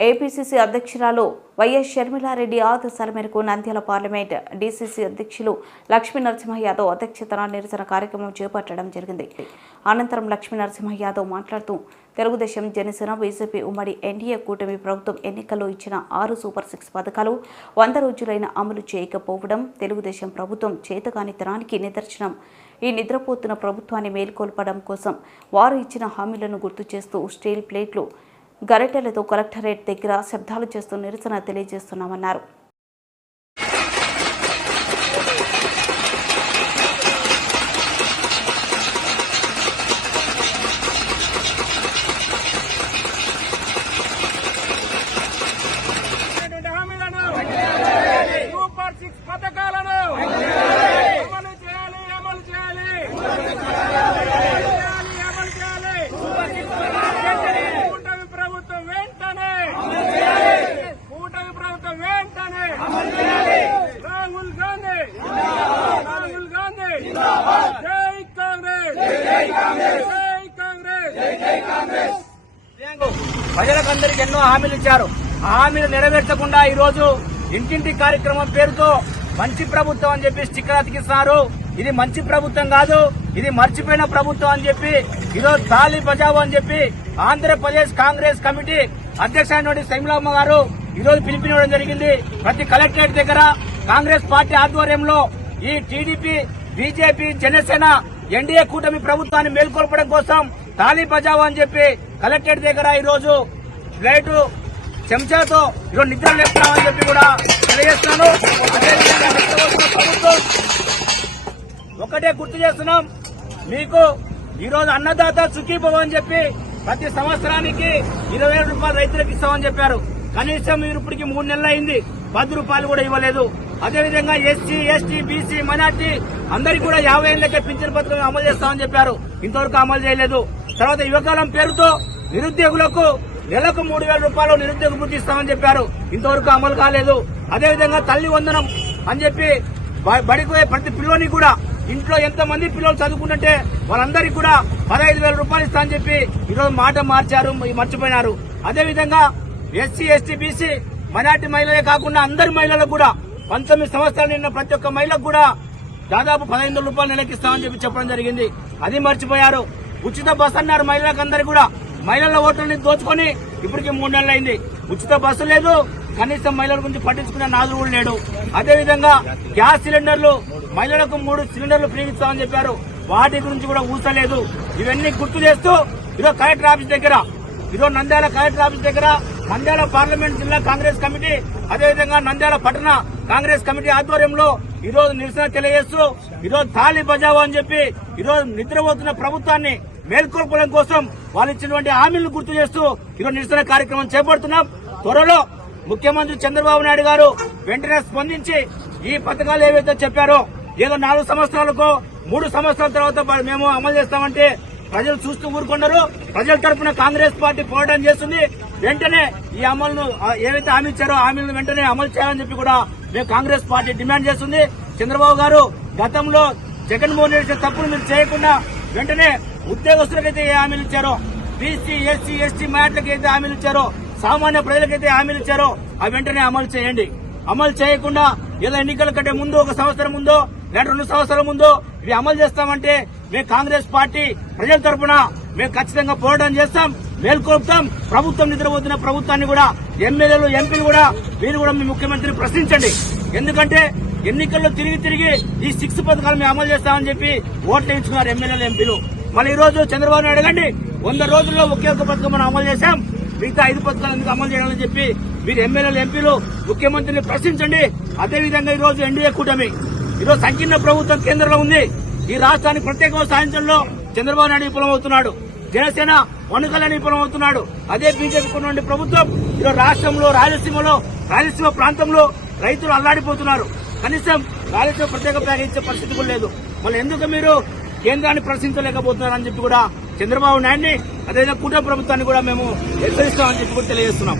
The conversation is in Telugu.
ఏపీసీసీ అధ్యక్షురాలు వైఎస్ షర్మిలారెడ్డి ఆదేశాల మేరకు నంద్యాల పార్లమెంట్ డీసీసీ అధ్యక్షులు లక్ష్మీ నరసింహ యాదవ్ అధ్యక్షతన నిరసన కార్యక్రమం చేపట్టడం జరిగింది. అనంతరం లక్ష్మీ నరసింహ యాదవ్ మాట్లాడుతూ తెలుగుదేశం జనసేన బీజేపీ ఉమ్మడి ఎన్డీఏ కూటమి ప్రభుత్వం ఎన్నికల్లో ఇచ్చిన ఆరు సూపర్ సిక్స్ పథకాలు వంద రోజులైన అమలు చేయకపోవడం తెలుగుదేశం ప్రభుత్వం చేతకానితనానికి నిదర్శనం. ఈ నిద్రపోతున్న ప్రభుత్వాన్ని మేల్కొల్పడం కోసం వారు ఇచ్చిన హామీలను గుర్తు చేస్తూ స్టీల్ ప్లేట్లు గరిటెలతో కలెక్టరేట్ దగ్గర శబ్దాలు చేస్తూ నిరసన తెలియజేస్తున్నామన్నారు ఇచ్చినటువంటి హామీలను సూపర్ సిక్స్ పథకాలను అమలు చేయాలి అమలు చేయాలి చేయాలి, అమలు చేయాలి కూటమి ప్రభుత్వం వెంటనే కూటమి ప్రభుత్వం వెంటనే రాహుల్ గాంధీ రాహుల్ గాంధీ జై కాంగ్రెస్ జై కాంగ్రెస్ జై కాంగ్రెస్ ప్రజలకందరికి ఎన్నో హామీలు ఇచ్చారు. ఆ హామీలు నెరవేర్చకుండా ఈ రోజు ఇంటింటి కార్యక్రమం పేరుతో మంచి ప్రభుత్వం అని చెప్పి స్టిక్కర్ అతికిస్తున్నారు ఇది మంచి ప్రభుత్వం కాదు ఇది మర్చిపోయిన ప్రభుత్వం అని చెప్పి ఈరోజు తాలి బజావో అని చెప్పి ఆంధ్రప్రదేశ్ కాంగ్రెస్ కమిటీ అధ్యక్షుడైనటువంటి శమిలమ్మ గారు ఈరోజు పిలిపినవడం జరిగింది. ప్రతి కలెక్టరేట్ దగ్గర కాంగ్రెస్ పార్టీ ఆధ్వర్యంలో ఈ టీడీపీ బీజేపీ జనసేన ఎన్డీఏ కూటమి ప్రభుత్వాన్ని మేల్కొల్పడం కోసం తాళీ బజావో అని చెప్పి కలెక్టరేట్ దగ్గర ఈరోజు ఫ్లైట్ చెంచాతో ఈరోజు నిద్ర లేపుతామని చెప్పి కూడా తెలియజేస్తున్నాను. ప్రభుత్వం. ఒకటే గుర్తు చేస్తున్నాం. మీకు ఈరోజు అన్నదాత సుఖీభవ అని చెప్పి ప్రతి సంవత్సరానికి ఇరవై వేల రూపాయలు రైతులకు ఇస్తామని చెప్పారు. కనీసం మీరు ఇప్పటికి మూడు నెలలు అయింది. పది రూపాయలు కూడా ఇవ్వలేదు. అదేవిధంగా ఎస్సీ ఎస్టీ బీసీ మైనార్టీ అందరికీ కూడా యాభై ఏళ్ళకే పింఛన్ పథకం అమలు చేస్తామని చెప్పారు. ఇంతవరకు అమలు చేయలేదు. తర్వాత యువకాలం పేరుతో నిరుద్యోగులకు నెలకు మూడు వేల రూపాయలు నిరుద్యోగ వృత్తి ఇస్తామని చెప్పారు. ఇంతవరకు అమలు కాలేదు. అదేవిధంగా తల్లి వందనం అని చెప్పి బ- బడికి ప్రతి పిల్లోని కూడా ఇంట్లో ఎంతమంది పిల్లలు చదువుకుంటుంటే వాళ్ళందరికీ కూడా పదహైదు వేల రూపాయలు ఇస్తా అని చెప్పి ఈరోజు మాట మార్చారు మర్చిపోయినారు. అదేవిధంగా ఎస్సీ ఎస్టీ బీసీ మైనార్టీ మహిళలే కాకుండా అందరి మహిళలకు కూడా పంతొమ్మిది సంవత్సరాలు నిన్న ప్రతి ఒక్క మహిళకు కూడా దాదాపు పదహైదు వందల రూపాయలు నెలకిస్తామని చెప్పి చెప్పడం జరిగింది. అది మర్చిపోయారు. ఉచిత బస్సు అన్నారు మహిళలకు కూడా. మహిళల ఓట్లని దోచుకొని ఇప్పటికి మూడు నెలలు అయింది. ఉచిత బస్సు లేదు. కనీసం మహిళల గురించి పట్టించుకునే నాదుడు కూడా లేడు. అదేవిధంగా గ్యాస్ సిలిండర్లు మహిళలకు మూడు సిలిండర్లు ఫ్రీ ఇస్తామని చెప్పారు. వాటి గురించి కూడా ఊసలేదు. ఇవన్నీ గుర్తు చేస్తూ ఇదో కలెక్టర్ ఆఫీస్ దగ్గర ఇదో నంద్యాల కలెక్టర్ ఆఫీస్ దగ్గర నంద్యాల పార్లమెంట్ జిల్లా కాంగ్రెస్ కమిటీ అదేవిధంగా నంద్యాల పట్టణ కాంగ్రెస్ కమిటీ ఆధ్వర్యంలో ఈరోజు నిరసన తెలియజేస్తూ ఈరోజు తాళి బజావో అని చెప్పి ఈరోజు నిద్రపోతున్న ప్రభుత్వాన్ని మేల్కొల్పడం కోసం వాళ్ళు ఇచ్చినటువంటి హామీలను గుర్తు చేస్తూ ఈరోజు నిరసన కార్యక్రమం చేపడుతున్నాం. త్వరలో ముఖ్యమంత్రి చంద్రబాబు నాయుడు గారు వెంటనే స్పందించి ఈ పథకాలు ఏవైతే చెప్పారో ఏదో నాలుగు సంవత్సరాలకు మూడు సంవత్సరాల తర్వాత మేము అమలు చేస్తామంటే ప్రజలు చూస్తూ ఊరుకున్నారు. ప్రజల తరపున కాంగ్రెస్ పార్టీ పోరాటం చేస్తుంది. వెంటనే ఈ అమలును ఏవైతే హామీ ఇచ్చారో హామీలను వెంటనే అమలు చేయాలని చెప్పి కూడా మేము కాంగ్రెస్ పార్టీ డిమాండ్ చేస్తుంది. చంద్రబాబు గారు గతంలో జగన్మోహన్ రెడ్డి తప్పులు మీరు చేయకుండా వెంటనే ఉద్యోగస్తులకైతే ఏ హామీలు ఇచ్చారో బీసీ ఎస్సీ ఎస్టీ మైనార్టీలకు అయితే హామీలు ఇచ్చారో సామాన్య ప్రజలకైతే హామీలు ఇచ్చారో అవి వెంటనే అమలు చేయండి. అమలు చేయకుండా ఏదో ఎన్నికల కంటే ముందు ఒక సంవత్సరం ముందో లేదా రెండు సంవత్సరాల ముందో ఇవి అమలు చేస్తామంటే మేము కాంగ్రెస్ పార్టీ ప్రజల తరపున మేము ఖచ్చితంగా పోరాటం చేస్తాం మేల్కొల్పుతాం. ప్రభుత్వం నిద్రపోతున్న ప్రభుత్వాన్ని కూడా ఎమ్మెల్యేలు ఎంపీలు కూడా మీరు కూడా మీ ముఖ్యమంత్రిని ప్రశ్నించండి. ఎందుకంటే ఎన్నికల్లో తిరిగి తిరిగి ఈ సిక్స్ పథకాలు మేము అమలు చేస్తామని చెప్పి ఓట్లు వేయించుకున్నారు ఎమ్మెల్యేలు ఎంపీలు. మళ్ళీ ఈ రోజు చంద్రబాబు నాయుడు అడగండి వంద రోజుల్లో ఒకే ఒక పథకం మనం అమలు చేశాం మిగతా ఐదు పథకాలు ఎందుకు అమలు చేయాలని చెప్పి మీరు ఎమ్మెల్యేలు ఎంపీలు ముఖ్యమంత్రిని ప్రశ్నించండి. అదేవిధంగా ఈ రోజు ఎన్డీఏ కూటమి. ఈరోజు సంకీర్ణ ప్రభుత్వం కేంద్రంలో ఉంది. ఈ రాష్ట్రానికి ప్రత్యేక హోదా సాధించడంలో చంద్రబాబు నాయుడు విఫలమవుతున్నాడు. జనసేన వనుకలని విఫలమవుతున్నాడు. అదే బీజేపీ ప్రభుత్వం ఈరోజు రాష్ట్రంలో రాయలసీమలో రాయలసీమ ప్రాంతంలో రైతులు అల్లాడిపోతున్నారు. కనీసం రాయలసీమ ప్రత్యేక ప్రకటించే పరిస్థితి కూడా లేదు. మళ్ళీ ఎందుకు మీరు కేంద్రాన్ని ప్రశ్నించలేకపోతున్నారని చెప్పి కూడా చంద్రబాబు నాయుడిని అదేవిధంగా కూటమి ప్రభుత్వాన్ని కూడా మేము హెచ్చరిస్తామని చెప్పి కూడా తెలియజేస్తున్నాం.